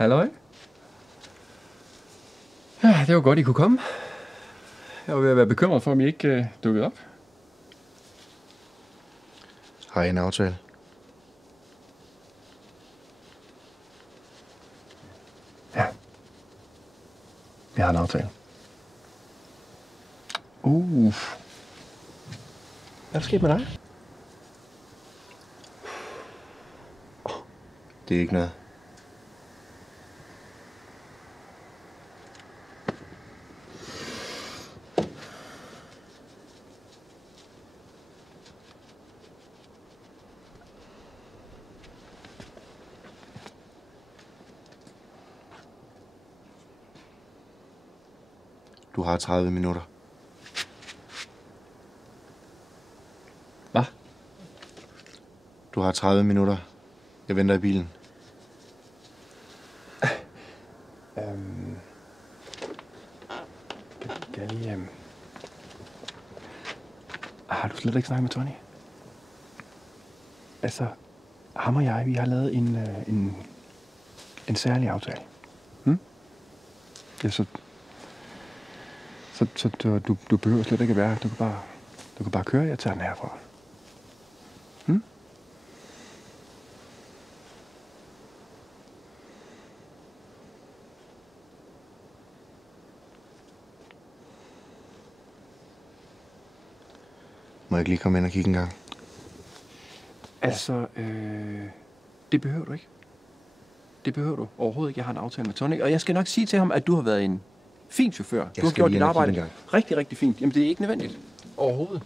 Halløj. Ja, det var godt, I kunne komme. Jeg var ved at være bekymret for, om I ikke dukkede op. Har I en aftale? Ja. Vi har en aftale. Hvad er der sket med dig? Det er ikke noget. Du har 30 minutter. Hvad? Du har 30 minutter. Jeg venter i bilen. Kan jeg lige... Har du slet ikke snakket med Tony? Altså, ham og jeg, vi har lavet en særlig aftale. Ja, så du behøver slet ikke at være her. Du kan bare køre, jeg tager den herfra. Må jeg ikke lige komme ind og kigge en gang? Altså, det behøver du ikke. Det behøver du overhovedet ikke. Jeg har en aftale med Tony, og jeg skal nok sige til ham, at du har været en fin chauffør. Du har gjort dit arbejde rigtig, rigtig fint. Jamen, det er ikke nødvendigt. Overhovedet.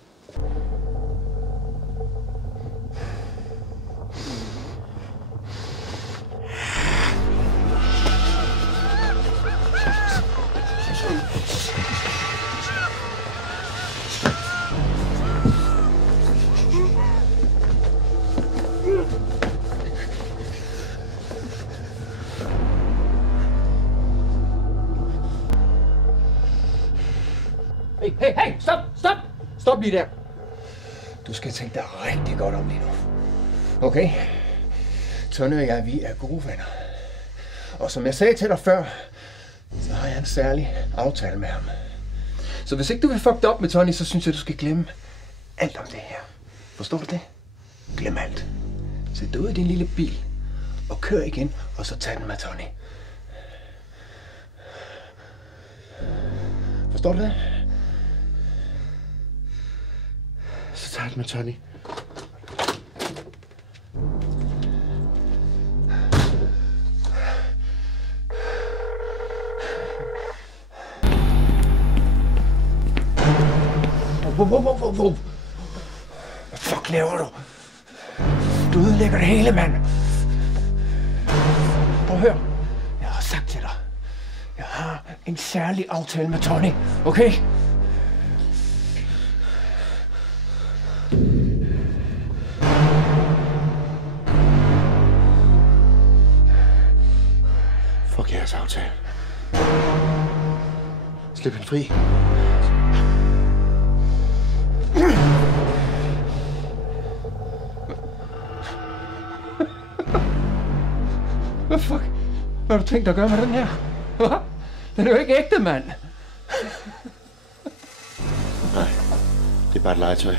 Hey, stop lige der. Du skal tænke dig rigtig godt om lige nu. Okay? Tony og jeg, vi er gode venner. Og som jeg sagde til dig før, så har jeg en særlig aftale med ham. Så hvis ikke du vil fuck det op med Tony, så synes jeg, du skal glemme alt om det her. Forstår du det? Glem alt. Sæt dig ud i din lille bil og kør igen, og så tag den med Tony. Forstår du det? Så tag den med Tony. Wow. Hvad fuck laver du? Du ødelægger det hele, mand. Prøv at høre. Jeg har sagt til dig. Jeg har en særlig aftale med Tony. Okay? Fuck jeres aftale. Slip hende fri. Hvad fuck? Hvad har du tænkt dig at gøre med den her? Hvad? Den er jo ikke ægte, mand. Nej, det er bare et legetøj.